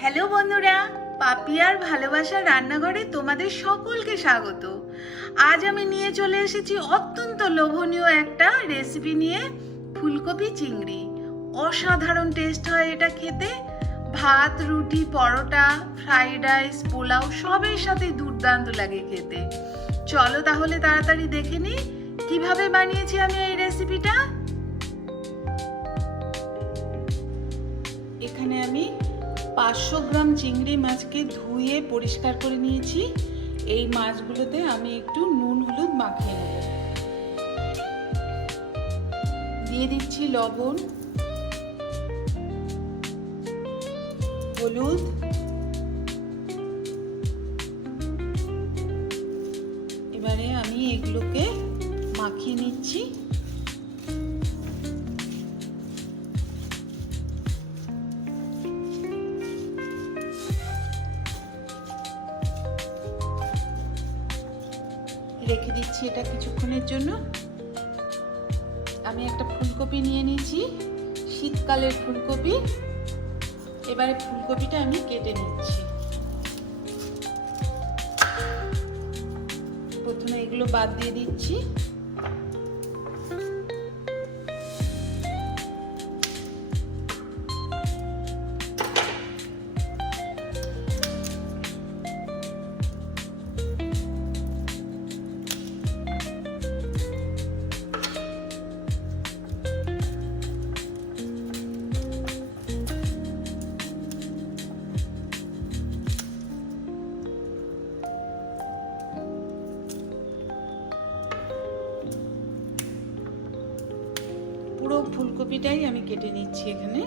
Hello বন্ধুরা, পাপিয়ার ভালোবাসার রান্নাঘরে তোমাদের সকলকে স্বাগত। আজ আমি নিয়ে চলে এসেছি অত্যন্ত লোভনীয় একটা রেসিপি নিয়ে ফুলকপি চিংড়ি। অসাধারণ টেস্ট হয় এটা খেতে। ভাত, রুটি, পরোটা ফ্রাইড রাইস পোলাও সবের সাথে দুর্দান্ত লাগে খেতে। চলো তাহলে তাড়াতাড়ি দেখে নিই কীভাবে বানিয়েছি আমি এই রেসিপিটা এখানে আমি পাঁচশো গ্রাম চিংড়ি মাছকে ধুয়ে পরিষ্কার করে নিয়েছি। এই মাছগুলোতে আমি একটু নুন, হলুদ মাখিয়ে নেব। দিয়ে দিচ্ছি লবণ, হলুদ, এবারে আমি এগুলোকে মাখিয়ে নিচ্ছি। রেখে দিচ্ছি এটা কিছুক্ষণের জন্য। আমি একটা ফুলকপি নিয়ে নিয়েছি, শীতকালের ফুলকপি। এবারে ফুলকপিটা আমি কেটে নিচ্ছি। প্রথমে এগুলো বাদ দিয়ে দিচ্ছি। ফুলকপিটাই আমি কেটে নিচ্ছি এখানে।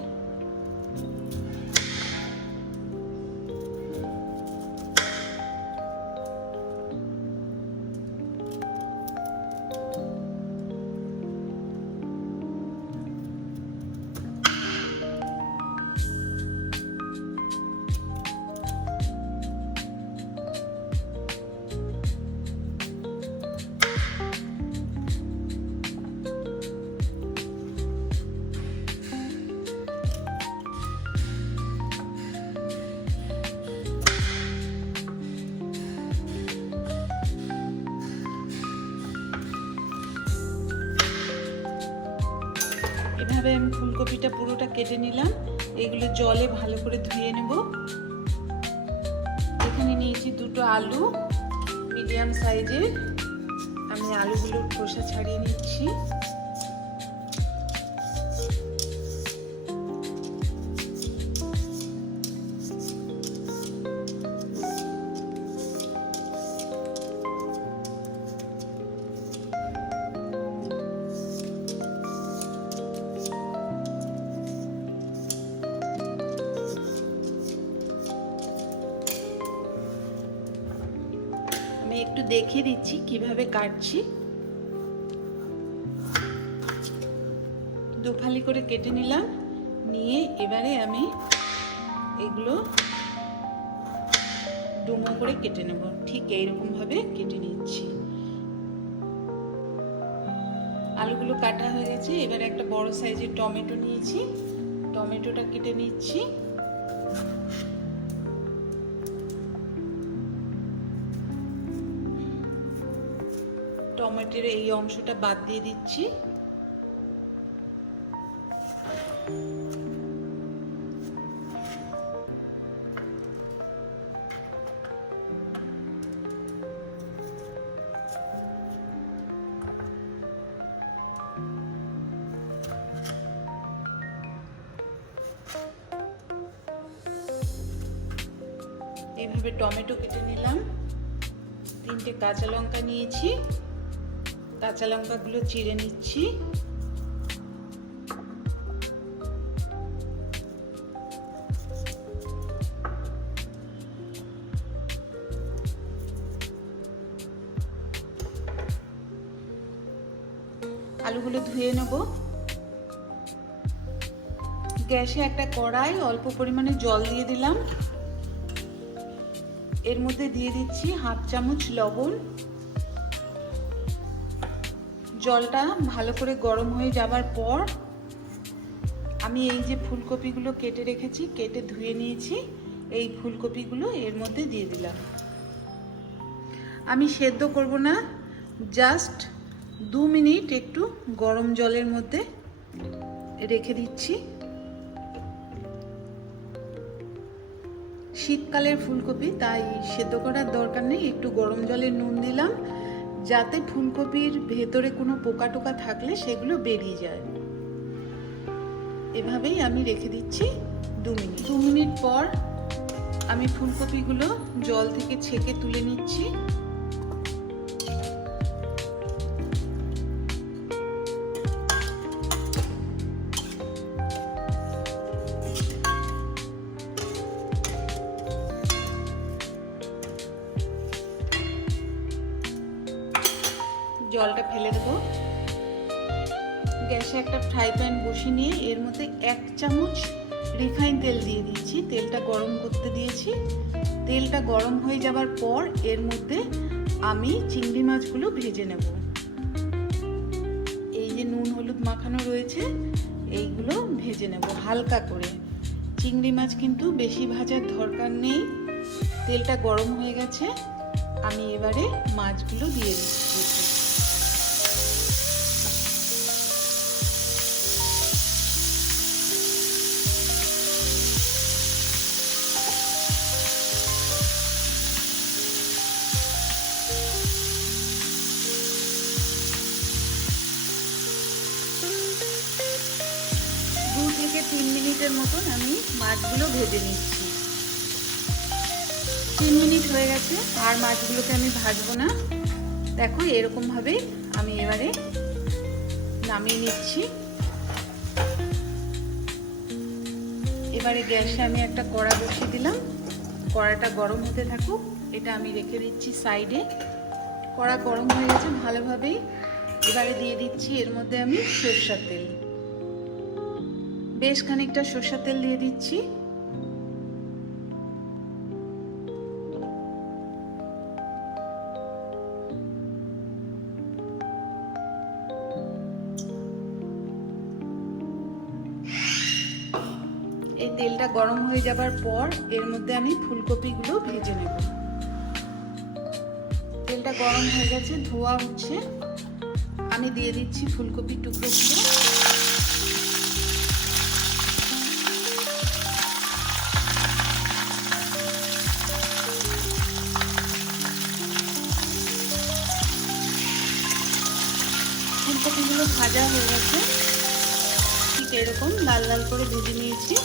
এভাবে আমি ফুলকপিটা পুরোটা কেটে নিলাম। এগুলো জলে ভালো করে ধুয়ে নেব। এখানে নিয়েছি দুটো আলু, মিডিয়াম সাইজের। আমি আলুগুলোর খোসা ছাড়িয়ে নিচ্ছি। আমি একটু দেখে দিচ্ছি, কীভাবে কাটছি। দুফালি করে কেটে নিলাম, নিয়ে এবারে আমি এগুলো ডুমো করে কেটে নেব। ঠিক এইরকম ভাবে কেটে নিচ্ছি। আলুগুলো কাটা হয়ে গেছে, এবারে একটা বড় সাইজের টমেটো নিয়েছি। টমেটোটা কেটে নিচ্ছি। টমেটোর এই অংশটা বাদ দিয়ে দিচ্ছি। এইভাবে টমেটো কেটে নিলাম। তিনটে কাঁচা লঙ্কা নিয়েছি। কাঁচা লঙ্কাগুলো চিড়ে নিচ্ছি। আলুগুলো ধুয়ে নেব। গ্যাসে একটা কড়াই, অল্প পরিমাণে জল দিয়ে দিলাম। এর মধ্যে দিয়ে দিচ্ছি হাফ চামচ লবণ। জলটা ভালো করে গরম হয়ে যাবার পর আমি এই যে ফুলকপিগুলো কেটে রেখেছি, কেটে ধুয়ে নিয়েছি, এই ফুলকপিগুলো এর মধ্যে দিয়ে দিলাম। আমি সেদ্ধ করব না জাস্ট দু মিনিট একটু গরম জলের মধ্যে রেখে দিচ্ছি। শীতকালের ফুলকপি, তাই সেদ্ধ করার দরকার নেই, একটু গরম জলে নুন দিলাম। যাতে ফুলকপির ভেতরে কোনো পোকা টোকা থাকলে সেগুলো বেরিয়ে যায়। এভাবেই আমি রেখে দিচ্ছি দু মিনিট। দু মিনিট পর আমি ফুলকপিগুলো জল থেকে ছেঁকে তুলে নিচ্ছি। ফ্রাই প্যান বসিয়ে নিয়ে এর মধ্যে এক চামচ রিফাইন তেল দিয়ে দিয়েছি। তেলটা গরম করতে দিয়েছি। তেলটা গরম হয়ে যাবার পর এর মধ্যে আমি চিংড়ি মাছগুলো ভেজে নেব। এই যে নুন, হলুদ মাখানো রয়েছে, এইগুলো ভেজে নেব হালকা করে। চিংড়ি মাছ কিন্তু বেশি ভাজার দরকার নেই। তেলটা গরম হয়ে গেছে। আমি এবারে মাছগুলো দিয়ে দিচ্ছি। মিনিটের মতন আমি মাছগুলো ভেজে নিচ্ছি। তিন মিনিট হয়ে গেছে, আর মাছগুলোকে আমি ভাজবো না। দেখো এরকমভাবেই আমি এবারে নামিয়ে নিচ্ছি। এবারে গ্যাসে আমি একটা কড়া বসিয়ে দিলাম। কড়াটা গরম হতে থাকুক, এটা আমি রেখে দিচ্ছি সাইডে। কড়া গরম হয়ে গেছে ভালোভাবেই। এবারে দিয়ে দিচ্ছি এর মধ্যে আমি সরষার তেল। বেশ খানিকটা সরষার তেল দিয়ে দিচ্ছি। এই তেলটা গরম হয়ে যাবার পর এর মধ্যে আমি ফুলকপিগুলো ভেজে নেব। তেলটা গরম হয়ে গেছে, ধোয়া উঠছে আমি দিয়ে দিচ্ছি ফুলকপি টুকরোগুলো। ভাজা হয়ে গেছে। ঠিক এরকম লাল লাল করে ভেজে নিয়েছি।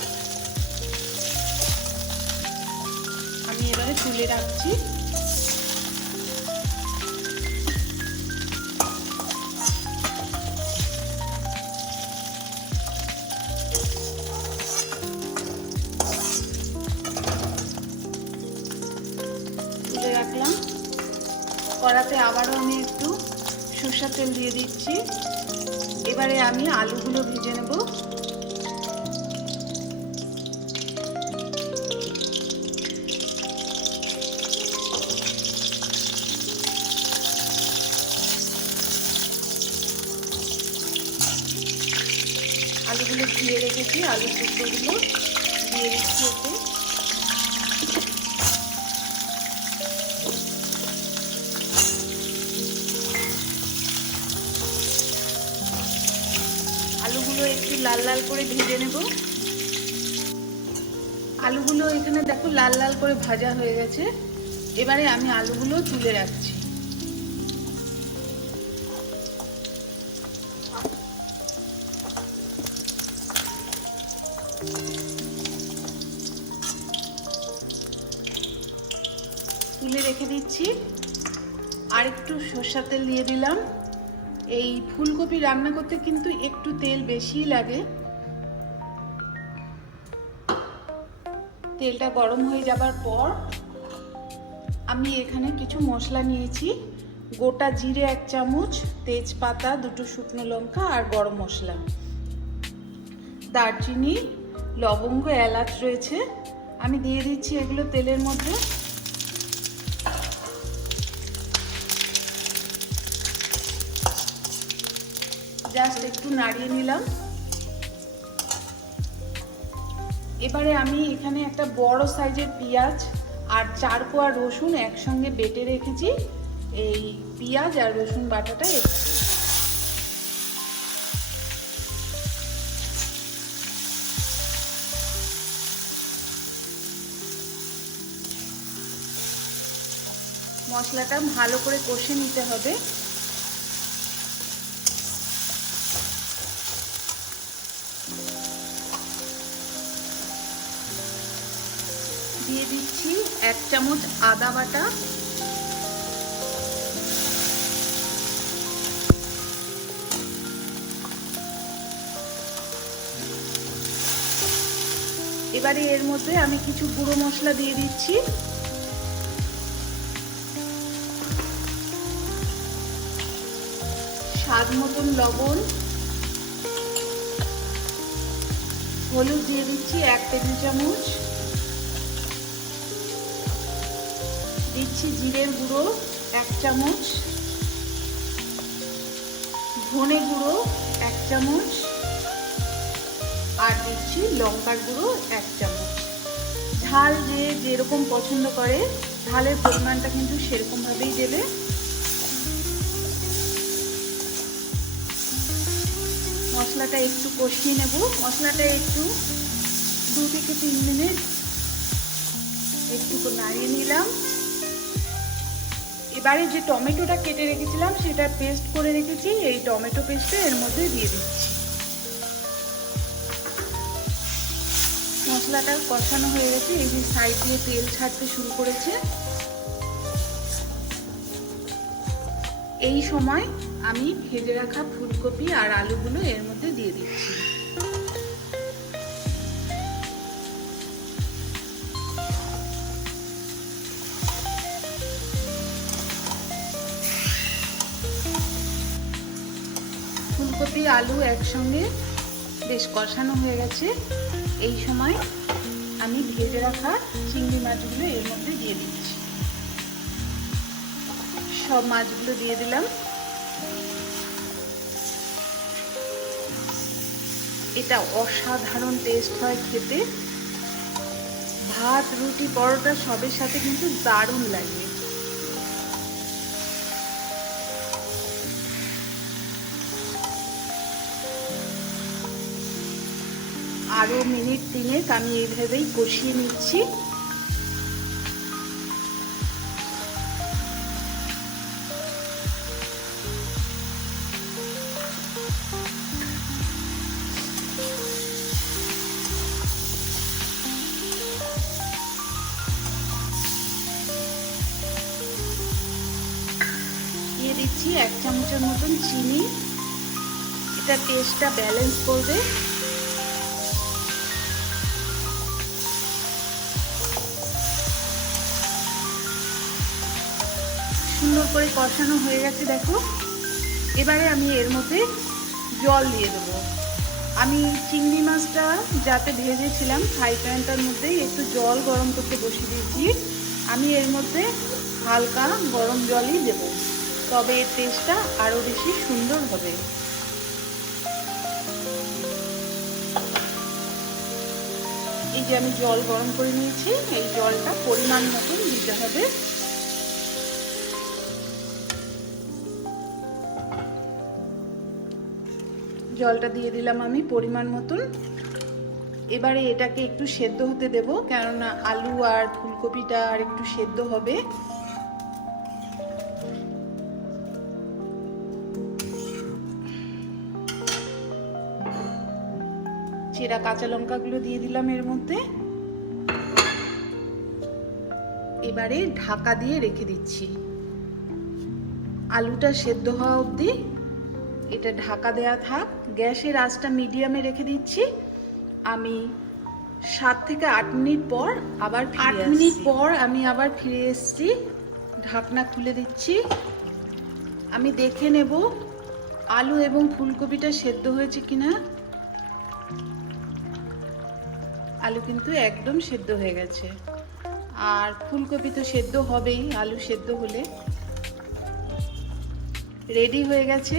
আমি এবারে তুলে রাখছি। কড়াতে আবারও আমি একটু সরষার তেল দিয়ে দিচ্ছি। এবারে আমি আলুগুলো ভেজে নেব। আলুগুলো ধুয়ে রেখেছি আলু টুকরোগুলো দিয়ে দিচ্ছি ওকে লাল করে ভেজে নেব। আলুগুলো এখানে দেখো লাল লাল করে ভাজা হয়ে গেছে। এবারে আমি আলুগুলো তুলে রাখছি। তুলে রেখে দিচ্ছি। আর একটু সর্ষার তেল দিয়ে দিলাম। এই ফুলকপি রান্না করতে কিন্তু একটু তেল বেশি লাগে। তেলটা গরম হয়ে যাবার পর আমি এখানে কিছু মশলা নিয়েছি। গোটা জিরে এক চামচ, তেজপাতা, দুটো শুকনো লঙ্কা আর গরম মশলা। দারচিনি, লবঙ্গ, এলাচ রয়েছে। আমি দিয়ে দিচ্ছি এগুলো তেলের মধ্যে। একটু নাড়িয়ে নিলাম। এবারে আমি এখানে একটা বড় সাইজের পেঁয়াজ আর চার কোয়া রসুন একসঙ্গে বেটে রেখেছি। এই পেঁয়াজ আর রসুন বাটাটা মশলাটা ভালো করে কষে নিতে হবে। এক চামচ আদা বাটা। এবারে এর মধ্যে আমি কিছু গুঁড়ো মশলা দিয়ে দিচ্ছি। স্বাদ মতন লবণ। হলুদ দিয়ে দিচ্ছি এক টেবিল চামচ। দিচ্ছি জিরের গুঁড়ো, এক চামচ। ধনে গুঁড়ো, এক চামচ। আর দিচ্ছি লঙ্কার গুঁড়ো, এক চামচ। ঝাল যে যেরকম পছন্দ করে, ঝালের পরিমাণটা কিন্তু সেরকমভাবেই দেবে। মশলাটা একটু কষিয়ে নেব। মশলাটা একটু দু থেকে তিন মিনিট একটু নাড়িয়ে নিলাম। এবারে যে টমেটোটা কেটে রেখেছিলাম, সেটা পেস্ট করে রেখেছি। এই টমেটো পেস্টটা এর মধ্যে দিয়ে দিচ্ছি। মশলাটা কষানো হয়ে গেছে, এই যে সাইড দিয়ে তেল ছাড়তে শুরু করেছে। এই সময় আমি ভেজে রাখা ফুলকপি আর আলুগুলো এর মধ্যে দিয়ে দিচ্ছি। ফুলকপি, আলু একসঙ্গে বেশ কষানো হয়ে গেছে। এই সময় আমি ভেজে রাখা চিংড়ি মাছগুলো এর মধ্যে দিয়ে দিচ্ছি। সব মাছগুলো দিয়ে দিলাম। এটা অসাধারণ টেস্ট হয় খেতে। ভাত, রুটি, পরোটা সবের সাথে কিন্তু দারুণ লাগে। আরও মিনিট তিনেক আমি এইভাবেই কষিয়ে নিচ্ছি। দিয়ে দিচ্ছি এক চামচের মতন চিনি। এটা টেস্টটা ব্যালেন্স করবে। সুন্দর করে কষানো হয়ে গেছে, দেখো। এবারে আমি এর মধ্যে জল দিয়ে দেবো। আমি চিংড়ি মাছটা যাতে ভেজেছিলাম, ফ্রাই প্যানটার মধ্যেই একটু জল গরম করতে বসিয়ে দিয়েছি। আমি এর মধ্যে হালকা গরম জলই দেব। তবে এর টেস্টটা আরও বেশি সুন্দর হবে। এই যে আমি জল গরম করে নিয়েছি, এই জলটা পরিমাণ মতন দিতে হবে। জলটা দিয়ে দিলাম আমি পরিমাণ মতন। এবারে এটাকে একটু সেদ্ধ হতে দেব, কেননা আলু আর ফুলকপিটা আর একটু সেদ্ধ হবে। চেরা কাঁচা লঙ্কাগুলো দিয়ে দিলাম এর মধ্যে। এবারে ঢাকা দিয়ে রেখে দিচ্ছি। আলুটা সেদ্ধ হওয়া অবধি এটা ঢাকা দেয়া থাক। গ্যাসের আঁচটা মিডিয়ামে রেখে দিচ্ছি। আমি সাত থেকে আট মিনিট পর আবার আট মিনিট পর আমি আবার ফিরে এসেছি। ঢাকনা খুলে দিচ্ছি। আমি দেখে নেব আলু এবং ফুলকপিটা সেদ্ধ হয়েছে কিনা। আলু কিন্তু একদম সেদ্ধ হয়ে গেছে। আর ফুলকপি তো সেদ্ধ হবেই আলু সেদ্ধ হলে। রেডি হয়ে গেছে।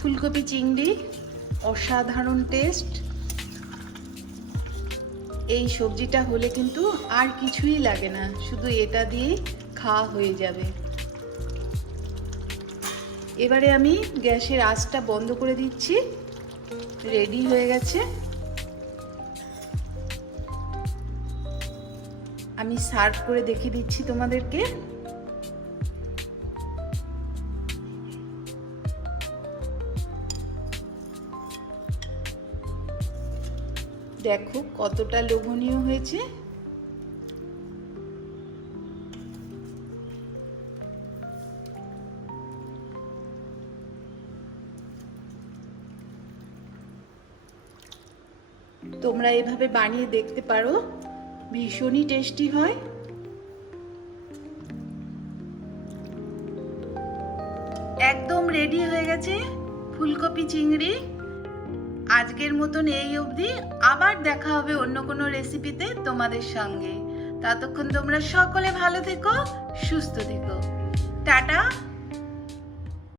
ফুলকপি চিংড়ি, অসাধারণ টেস্ট। এই সবজিটা হলে কিন্তু আর কিছুই লাগে না, শুধু এটা দিয়েই খাওয়া হয়ে যাবে। এবারে আমি গ্যাসের আঁচটা বন্ধ করে দিচ্ছি। রেডি হয়ে গেছে। আমি সার্ভ করে দেখিয়ে দিচ্ছি তোমাদেরকে। দেখো কতটা লোভনীয় হয়েছে। তোমরা এভাবে বানিয়ে দেখতে পারো, ভীষণই টেস্টি হয়। একদম রেডি হয়ে গেছে ফুলকপি চিংড়ি। আজকের মতন এই অবধি। আবার দেখা হবে অন্য কোনো রেসিপিতে তোমাদের সঙ্গে। ততক্ষণ তোমরা সকলে ভালো থেকো, সুস্থ থেকো। টাটা।